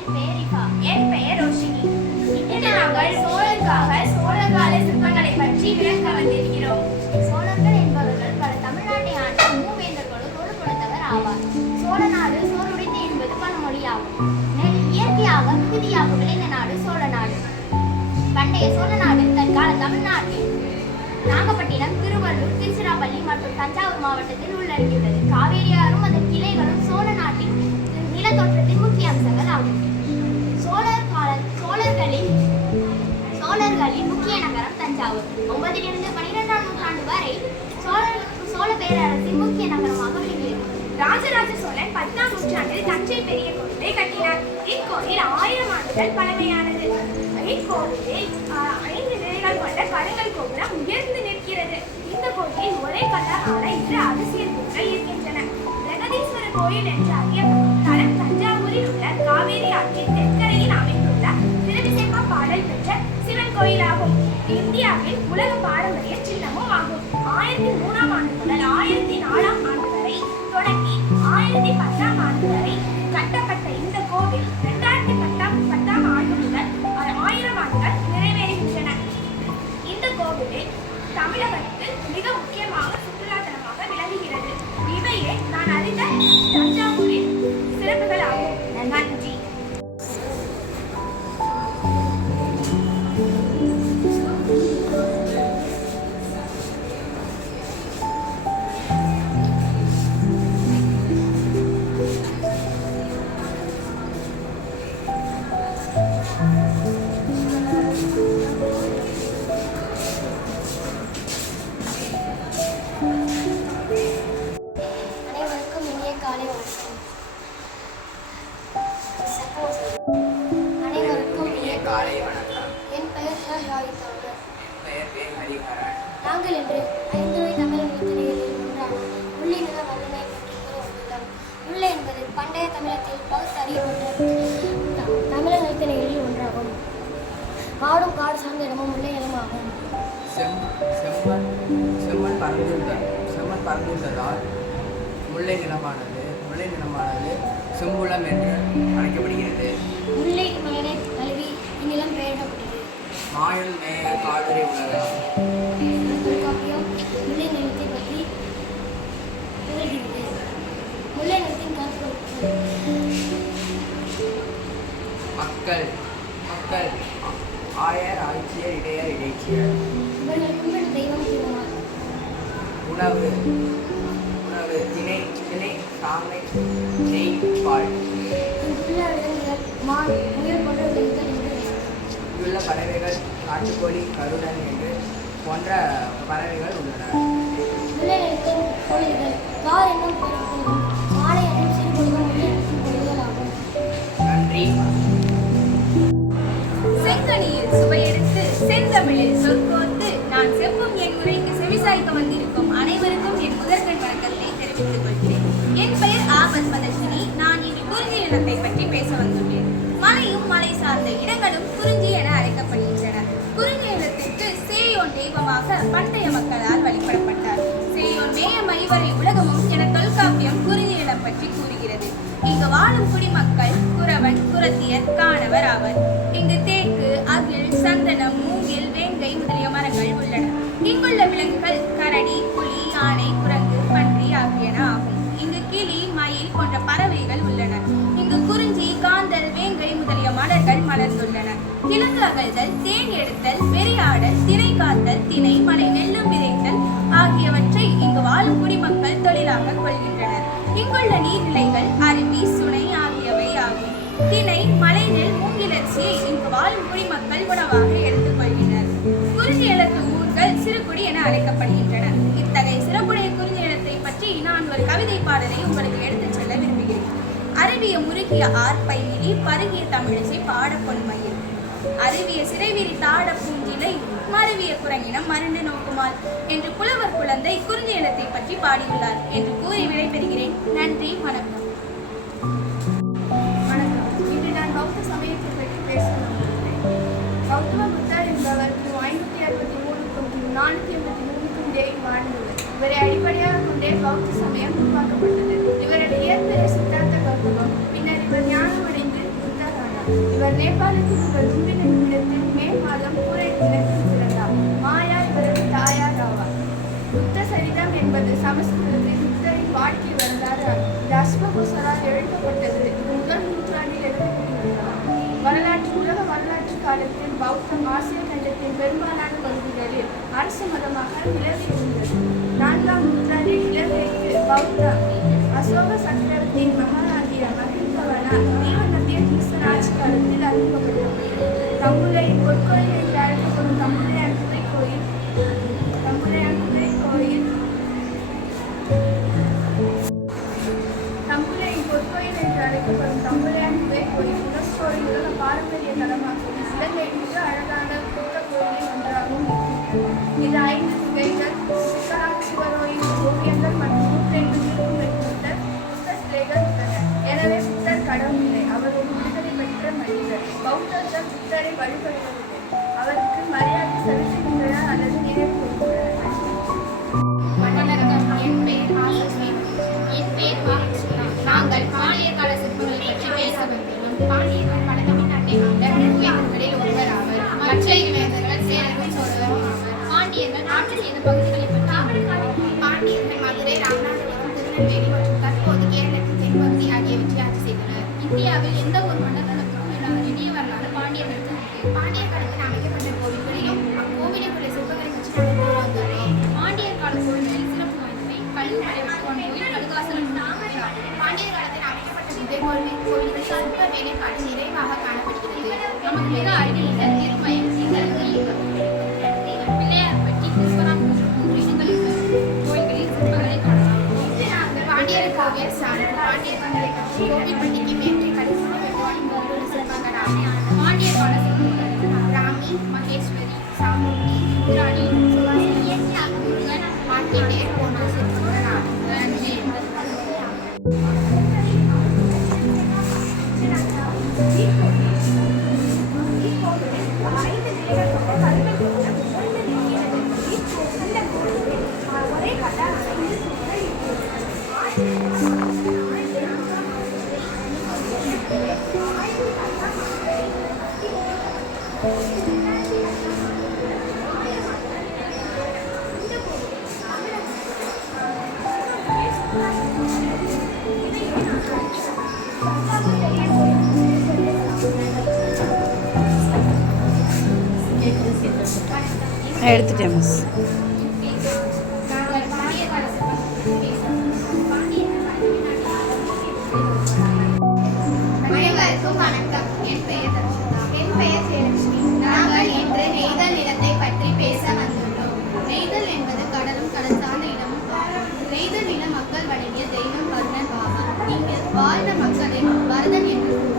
என் என் பெயர் ரோஷினி இன்று நாங்கள் சோழருக்காக சிற்பங்களை பற்றி விளக்க வந்திருக்கிறோம் சோழர்கள் என்பவர்கள் பல தமிழ்நாட்டை ஆண்ட மூவேந்தர்களும் ஒரு குலத்தவர் ஆவார் சோழ நாடு சோறுடைந்து என்பது பழமொழியாகும் இயற்கையாக மிகுதியாக விளைந்த நாடு சோழ நாடு பண்டைய சோழ நாடு தற்கால தமிழ்நாட்டில் நாகப்பட்டினம் திருவள்ளூர் திருச்சிராப்பள்ளி மற்றும் தஞ்சாவூர் மாவட்டத்தில் உள்ளடங்கியுள்ளது காவேரி ஆறும் அதன் கிளைகளும் சோழ நாட்டின் நிலத்தோற்றத்தின் முக்கிய அம்சங்கள் ஆகும். சோழர்களின் சோழர்களின் முக்கிய நகரம் தஞ்சாவூர். ஒன்பதிலிருந்து பனிரெண்டாம் நூற்றாண்டு வரை சோழர்களுக்கு சோழ பேரரசின் முக்கிய நகரமாக விளங்கியது. ராஜராஜ சோழன் பத்தாம் நூற்றாண்டில் தஞ்சை பெரிய கோவிலை கட்டினார். இக்கோவில் ஆயிரம் ஆண்டுகள் பழமையானது. இக்கோவிலில் ஐந்து நிலைகள் கொண்ட கருங்கல் கோபுரம் உயர்ந்து நிற்கிறது. இந்த கோவில் ஒரே கல்லால் ஆன இரு அரசியல் இருக்கின்றன. பிரகதீஸ்வரர் கோயில் என்ற அறியப்படும் தலம் தஞ்சாவூரில் உள்ள காவேரி ஆற்றின் தெற்கரையில் அமைந்துள்ள பாடல் பெற்ற சிவன் கோயிலாகும். இந்தியாவில் உலக பாரம்பரிய சின்னமும் ஆகும். ஆயிரத்தி மூணாம் ஆண்டு முதல் ஆயிரத்தி நாலாம் ஆண்டு வரை தொடங்கி ஆயிரத்தி பத்தாம் ஆண்டு வரை கட்டப்பட்ட காலை வணக்கம். என் பெயர் ஷா ஷாஹித் அவர்கள் என் பெயர் பே. ஹரிஹரன். நாங்கள் இன்று ஐந்துவை தமிழ் எழுத்திரைகளில் ஒன்றான பற்றி கூற வந்துள்ளோம் முல்லை என்பது பண்டைய தமிழகத்தில் பகுத்தறியப்பட்ட தமிழக எழுத்திரைகளில் ஒன்றாகும். காடும் காடு சார்ந்த இடமும் முல்லை நிலமாகும். செம் செம்மண் செம்மண் பறந்துள்ள செம்மண் பறந்துள்ளதால் முல்லை நிலமானது முல்லை நிலமானது செம்புலம் என்று அழைக்கப்படுகிறது. முல்லை மலரை கழுவி இந்நிலம் பெயரிடப்பட்டது மாயல் மேய காவிரி உலகம் தொல்காப்பியம் முல்லை நிலத்தை பற்றி புகழ்கிறது முல்லை நிலத்தின் கருத்து மக்கள் மக்கள் ஆயர் ஆட்சியர் இடையர் இடைச்சியர். இவர்கள் கும்பிடும் தெய்வம் திருமால் உணவு உணவு திணை திணை சாமை நெய் பால். மான் முயல் போன்ற இங்குள்ள பறவைகள் காட்டுக்கோழி கருடன் என்று போன்ற பறவைகள் உள்ளன. நன்றி. செங்கனியில் சுவையெடுத்து செந்தமிழில் சொற்கோர்த்து நான் செப்பும் என் உரைக்கு செவிசாய்க்க வந்திருக்கும் அனைவருக்கும் என் முதற்கண் வணக்கத்தை தெரிவித்துக் கொள்கிறேன். என் பெயர் ஆபத் மதர்ஷினி நான் இனி குறிஞ்சி நிலத்தை பற்றி பேச வந்துள்ளேன். மலையும் மலை சார்ந்த இடங்களும் குறிஞ்சி என தெய்வமாக பண்டைய மக்களால் வழிபடப்பட்டார். சேயோன் மேய ஐவரை உலகமும் என தொல்காப்பியம் குறிஞ்சி பற்றி கூறுகிறது. இங்கு வாழும் குடிமக்கள் குறவன் குரத்தியர் காணவர் ஆவர். இங்கு தேக்கு அகில் சந்தனம் மூங்கில் வேங்கை முதலிய மரங்கள் உள்ளன. இங்குள்ள விலங்குகள் கரடி புலி யானை குரங்கு பன்றி ஆகியன ஆகும். இங்கு கிளி மயில் போன்ற பறவைகள் உள்ளன. இங்கு குறிஞ்சி காந்தல் வேங்கை முதலிய மலர்கள் மலர்ந்துள்ளன. கிழங்கு அகழ்தல் தேன் எடுத்தல் வெறியாடல் திரை காத்தல் திணை மலை நெல்லும் விதைத்தல் ஆகியவற்றை இங்கு வாழும் குடிமக்கள் தொழிலாக கொள்கின்றனர். இங்குள்ள நீர்நிலைகள் அருவி சுனை ஆகியவை ஆகும். திணை மலைநெல் மூங்கிலர்ச்சியை இங்கு வாழும் குடிமக்கள் உணவாக எடுத்துக்கொள்கின்றனர் குறிஞ்சி நிலத்து ஊர்கள் சிறுகுடி என அழைக்கப்படுகின்றன. இத்தகைய சிறப்புடைய குறிஞ்சி நிலத்தை பற்றி நான் ஒரு கவிதை பாடலை உங்களுக்கு எடுத்துச் சொல்ல விரும்புகிறேன். அருவிய முருகிய ஆர்ப்பை மிரி பருகிய தமிழிசை பாட அருவிய சிறைவிரி தாட பூஞ்சிலை மருவிய குரங்கினம் மருண்டு நோக்குமால் என்று புலவர் குழந்தை குறிஞ்சி நிலத்தை பற்றி பாடியுள்ளார் என்று கூறி விடைபெறுகிறேன். நன்றி வணக்கம். வணக்கம். இன்று நான் பௌத்த சமயத்தை பற்றி பேச வந்துள்ளேன் கௌதம புத்தர் என்பவர் கிமு ஐநூற்றி அறுபத்தி மூணுக்கும் கிமு நானூற்றி எண்பத்தி மூணுக்கும் இடையில் வாழ்ந்துள்ளார் இவரை அடிப்படையாக கொண்டே பௌத்த சமயம் உருவாக்கப்பட்டது. இவரது இயற்பெயர் சித்தார்த்த கௌதமம் பின்னர் இவர் இவர் நேபாளத்தில் உள்ள லும்பின் இடத்தில் மே மாதம் பூரை தினத்தில் பிறந்தார் மாயா இவரது தாயார் ஆவார். புத்த சரிதம் என்பது சமஸ்கிருதத்தில் புத்தரின் வாழ்க்கை வரலாறு ஆகும். எழுதப்பட்டது இது முதல் நூற்றாண்டில் எழுதப்பட்டுள்ளது. வரலாற்று உலக வரலாற்று காலத்தில் பௌத்தம் ஆசிய கண்டத்தின் பெரும்பாலான பகுதிகளில் அரசு மதமாக நிலவி இருந்தது. நான்காம் நூற்றாண்டில் இலங்கைக்கு பௌத்தம் அசோக சக்கரத்தின் மகாராஜிய மகிழ்ந்தவனால் தீவநந்திய அறிமுகப்படுத்தப்பட்டது தம்புலை பொற்கோயில் புத்தரை வழிபடுவதில்லை அவருக்கு மரியாதை செலுத்துகின்றனர் அல்லது நினைவு என் பெயர் என் பெயர் நாங்கள் பாண்டிய கால சிற்பங்களை பற்றி பேச பாண்டியர்கள் பல தமிழ்நாட்டை கொண்ட மூவேந்தர்களில் ஒருவர் ஆவர். மற்ற இளைஞர்கள் சேரரும் சொல்வரும் ஆவர். பாண்டியர்கள் ஆட்சி செய்த பகுதிகளை பற்றி பாண்டியர்கள் மதுரை ராமநாதபுரம் திருநெல்வேலி மற்றும் தற்போது கேரள பாண்டிய பாண்டியர் காலத்தில் அமைக்கப்பட்ட கோவில்களிலும் அக்கோவிலில் உள்ள சிற்பங்களை நாங்கள் பாண்டியர் கால கோவில்களில் சிறப்பு வாய்ந்தவை கல்லுமலை விட்டுவான் கோயில் கடுகாசலம் பாண்டியர் காலத்தில் அமைக்கப்பட்ட புதை கோவில் கோவில்களில் சிற்ப வேலைப்பாடு நிறைவாக காணப்படுகிறது. நமக்கு மிக அருகில் உள்ள திருமயம் பிள்ளையார்பட்டி கோயில்களில் சிற்பங்களை காணலாம். பாண்டியர் கோவில் சார்ந்த பாண்டியர் கோவில்பட்டிக்கு प्राणी मासे माती எடுத்துட்டேன் மிஸ் மக்கள் வழங்கிய தெய்வம் வருணன் ஆவார் வாழ்ந்த மக்களை வரதன் என்று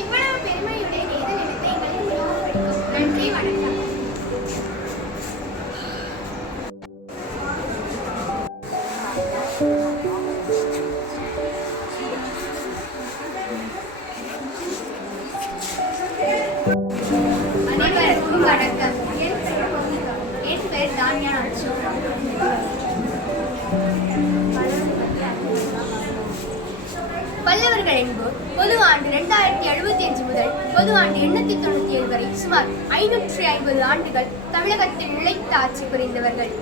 இவ்வளவு பெருமையுடைய நிலத்தை எங்களுக்கு நன்றி வணக்கம். அனைவருக்கும் வணக்கம். என் பெயர் தானியா பல்லவர்கள் என்போர் பொது ஆண்டு இரண்டாயிரத்தி எழுபத்தி அஞ்சு முதல் பொது ஆண்டு எண்ணூத்தி தொண்ணூத்தி ஏழு வரை சுமார் ஐநூற்றி ஐம்பது ஆண்டுகள் தமிழகத்தில் நிலைத்த ஆட்சி புரிந்தவர்கள்.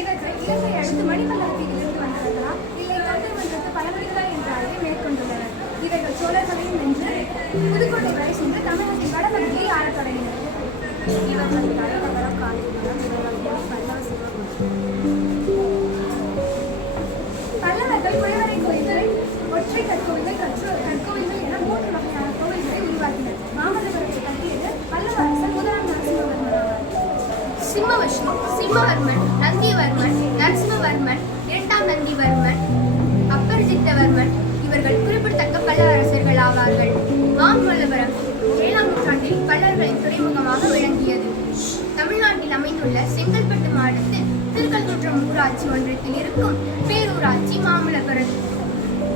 இவர்கள் இலங்கை அடுத்து மணிமண்டலத்தில் இருந்து வந்தவர்களா இல்லை பழமொழிகளா என்ற மேற்கொண்டுள்ளனர். இவர்கள் சோழர்களையும் வென்று புதுக்கோட்டை வரை சென்று தமிழகத்தின் வடபகுதியை ஆளத் தொடங்கினர். இவர்களின் தலைநகரம் காஞ்சிபுரம் இவர்கள் பல்லவ சிவகுரு பல்லவர்கள் குழவரை கோயில்கள் ஒற்றை கற்கோவில்கள் அவர்கள் குறிப்பிடத்தக்க பல அரசர்கள் ஆவார்கள். மாமல்லபுரம் ஏழாம் நூற்றாண்டில் பல்லவர்களின் துறைமுகமாக விளங்கியது. தமிழ்நாட்டில் அமைந்துள்ள செங்கல்பட்டு மாவட்டத்தில் திருக்கல்குன்றம் ஊராட்சி ஒன்றியத்தில் இருக்கும் பேரூராட்சி மாமல்லபுரம்.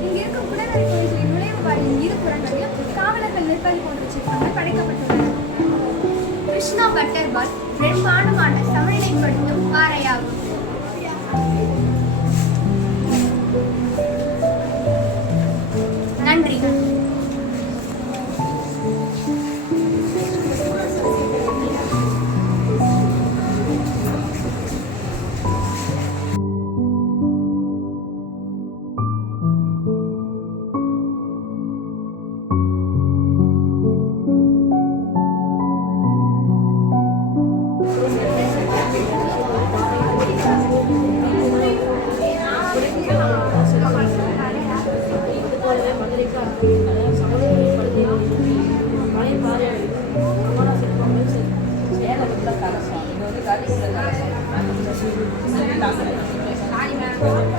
இங்கு இருக்கும் குடவரை கோயிலின் நுழைவு வாயிலின் இரு புறங்களிலும் காவலர்கள் நிற்பது போன்ற சிற்பங்கள் படைக்கப்பட்டுள்ளன. கிருஷ்ணா பட்டர்பால் பிரம்மாண்டமான சமநிலைப்படுத்தும் பாறையாகும் வணக்கம்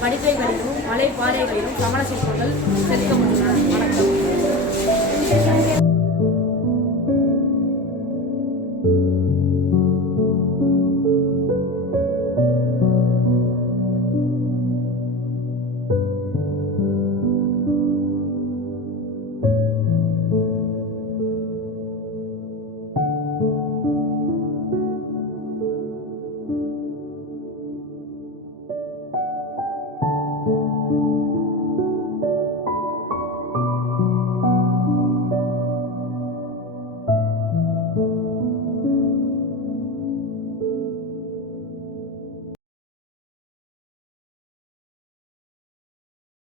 படுக்கைகளிலும் மலைப்பாதைகளிலும் கவன சிற்பங்கள் செலுத்த முடியும். வணக்கம்.